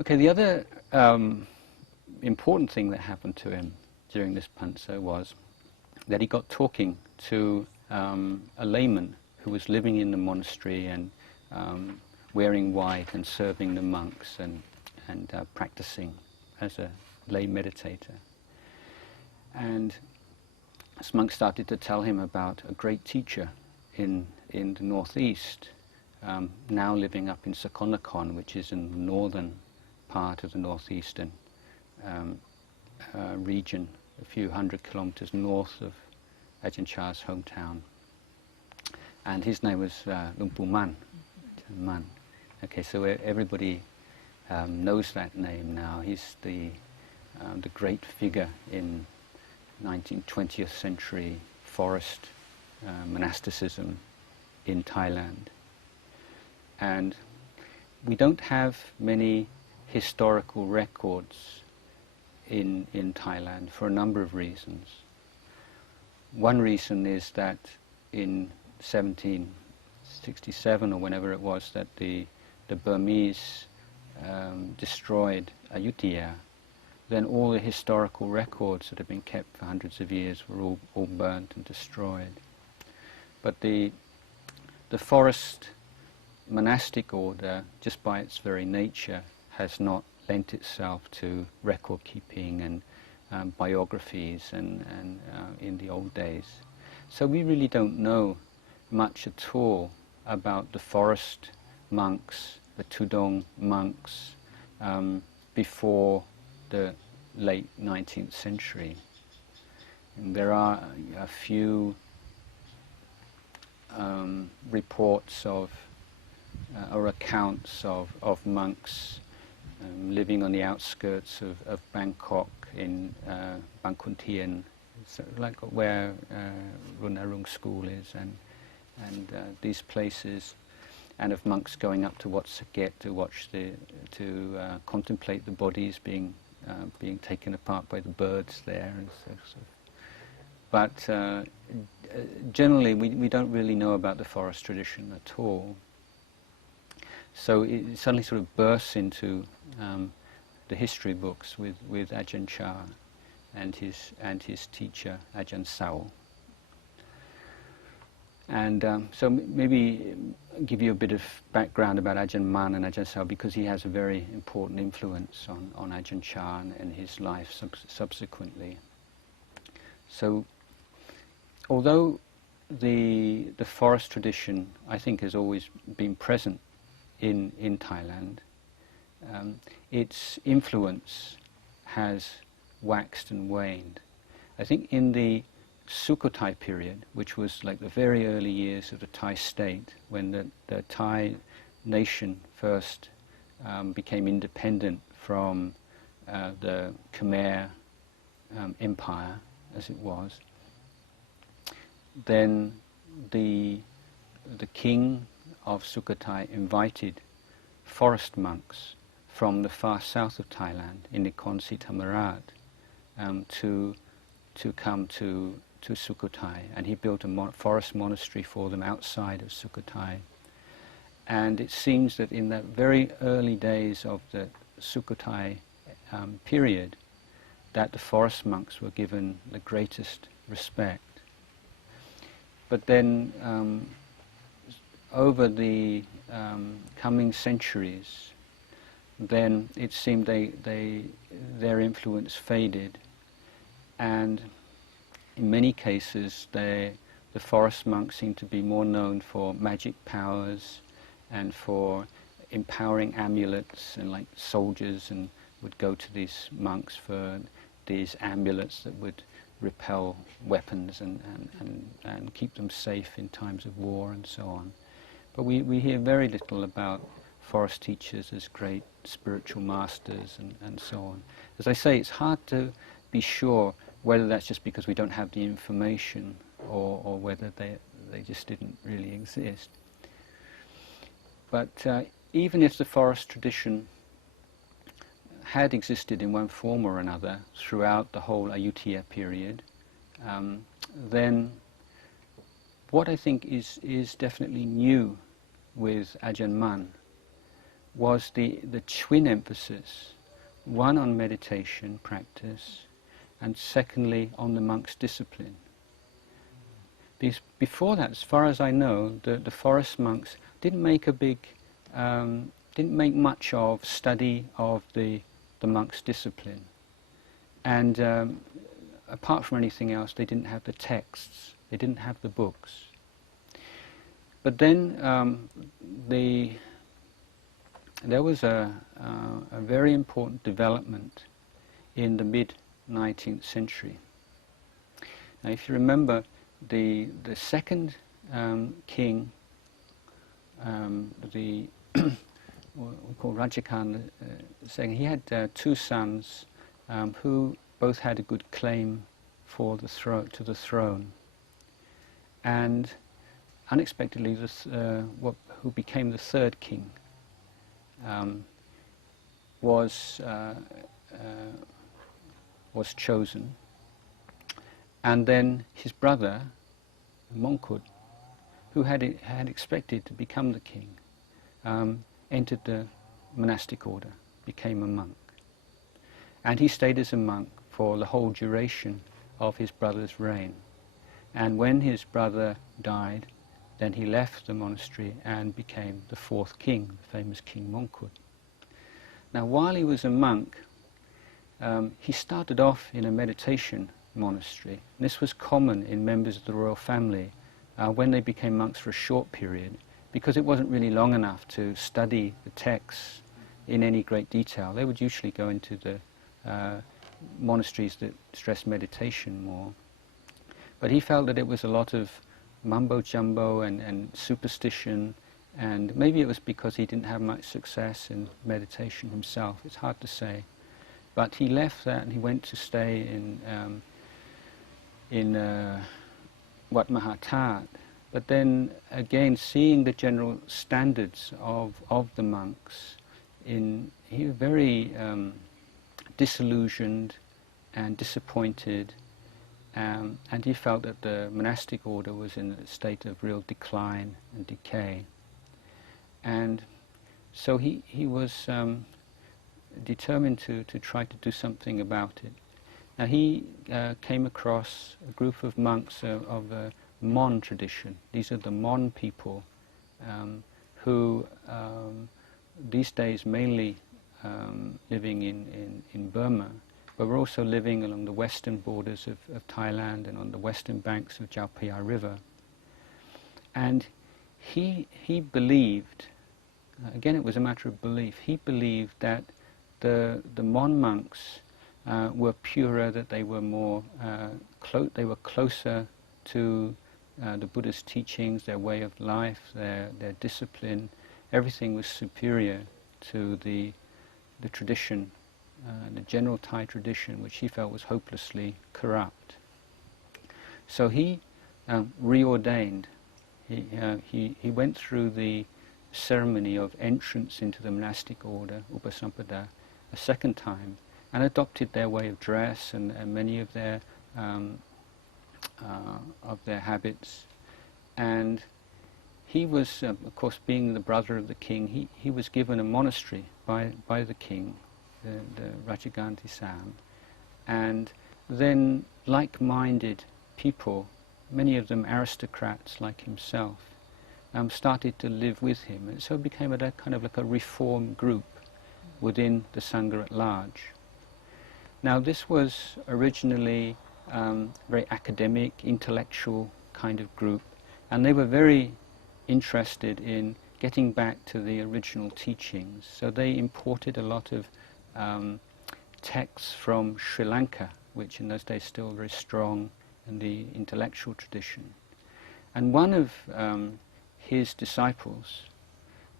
Okay, the other important thing that happened to him during this pansa was that he got talking to a layman who was living in the monastery and wearing white and serving the monks and practicing as a lay meditator. And this monk started to tell him about a great teacher in the northeast, now living up in Sakonnakhon, which is in the northern part of the northeastern region, a few hundred kilometers north of Ajahn Chah's hometown. And his name was Lumpu Man. Man. Okay, so everybody knows that name now. He's the great figure in 20th century forest monasticism in Thailand. And we don't have many historical records in Thailand for a number of reasons. One reason is that in 1767 or whenever it was that the Burmese destroyed Ayutthaya, then all the historical records that have been kept for hundreds of years were all burnt and destroyed. But the forest monastic order, just by its very nature, has not lent itself to record keeping and biographies and in the old days. So we really don't know much at all about the forest monks, the Tudong monks, before the late 19th century. And there are a few reports of or accounts of monks living on the outskirts of Bangkok in Bangkok-Tien, so like where Runarung School is, and these places, and of monks going up to Wat Saket to watch contemplate the bodies being taken apart by the birds there, and so forth. But generally, we don't really know about the forest tradition at all. So it suddenly sort of bursts into the history books with Ajahn Chah and his teacher Ajahn Sao. And so maybe give you a bit of background about Ajahn Mun and Ajahn Sao, because he has a very important influence on Ajahn Chah and his life subsequently. So although the forest tradition, I think, has always been present in Thailand, its influence has waxed and waned. I think in the Sukhothai period, which was like the very early years of the Thai state, when the Thai nation first became independent from the Khmer Empire, as it was, then the king of Sukhothai invited forest monks from the far south of Thailand, in Nakhon Si Thammarat, to come to Sukhothai, and he built a forest monastery for them outside of Sukhothai. And it seems that in the very early days of the Sukhothai period, that the forest monks were given the greatest respect. But then over the coming centuries, then it seemed their influence faded, and in many cases the forest monks seemed to be more known for magic powers and for empowering amulets, and like soldiers and would go to these monks for these amulets that would repel weapons and keep them safe in times of war and so on. But we hear very little about forest teachers as great spiritual masters and so on. As I say, it's hard to be sure whether that's just because we don't have the information or whether they just didn't really exist. But even if the forest tradition had existed in one form or another throughout the whole Ayutthaya period, then what I think is definitely new with Ajahn Mun was the twin emphasis, one on meditation practice, and secondly on the monk's discipline. Because before that, as far as I know, the forest monks didn't make much of study of the monk's discipline, and apart from anything else, they didn't have the texts, they didn't have the books. But then there was a very important development in the mid-19th century. Now, if you remember, the second king, what we call Rajakan, saying he had two sons who both had a good claim for to the throne, and unexpectedly, who became the third king was chosen, and then his brother Mongkut, who had expected to become the king, entered the monastic order, became a monk, and he stayed as a monk for the whole duration of his brother's reign. And when his brother died, then he left the monastery and became the fourth king, the famous King Mongkut. Now, while he was a monk, he started off in a meditation monastery. And this was common in members of the royal family when they became monks for a short period, because it wasn't really long enough to study the texts in any great detail. They would usually go into the monasteries that stressed meditation more. But he felt that it was a lot of mumbo-jumbo and superstition, and maybe it was because he didn't have much success in meditation himself. It's hard to say. But he left that and he went to stay in Wat Mahathat. But then again, seeing the general standards of the monks, he was very disillusioned and disappointed, and he felt that the monastic order was in a state of real decline and decay. And so he was determined to try to do something about it. Now he came across a group of monks of the Mon tradition. These are the Mon people who these days mainly living in Burma, but we're also living along the western borders of Thailand and on the western banks of Chao Phraya River. And he believed, again it was a matter of belief, he believed that the Mon monks were purer, that they were more they were closer to the Buddha's teachings, their way of life, their discipline. Everything was superior to the tradition, the general Thai tradition, which he felt was hopelessly corrupt. So he reordained. He went through the ceremony of entrance into the monastic order, Upasampada, a second time, and adopted their way of dress and many of their habits. And he was, of course, being the brother of the king, he was given a monastery by the king, the Rajaganti Sam, and then like-minded people, many of them aristocrats like himself, started to live with him, and so it became a kind of like a reform group within the Sangha at large. Now this was originally very academic, intellectual kind of group, and they were very interested in getting back to the original teachings. So they imported a lot of texts from Sri Lanka, which in those days still very strong in the intellectual tradition. And one of his disciples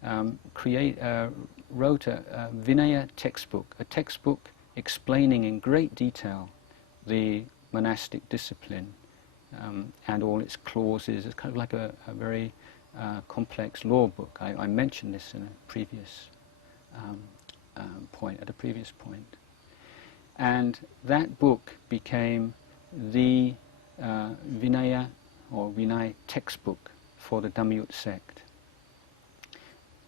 wrote a Vinaya textbook, a textbook explaining in great detail the monastic discipline and all its clauses. It's kind of like a very complex law book. I mentioned this in a previous point, at a previous point. And that book became the Vinaya or Vinay textbook for the Dhammatube sect.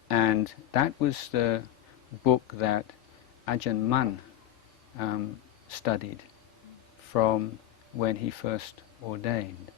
And that was the book that Ajahn Mun studied from when he first ordained.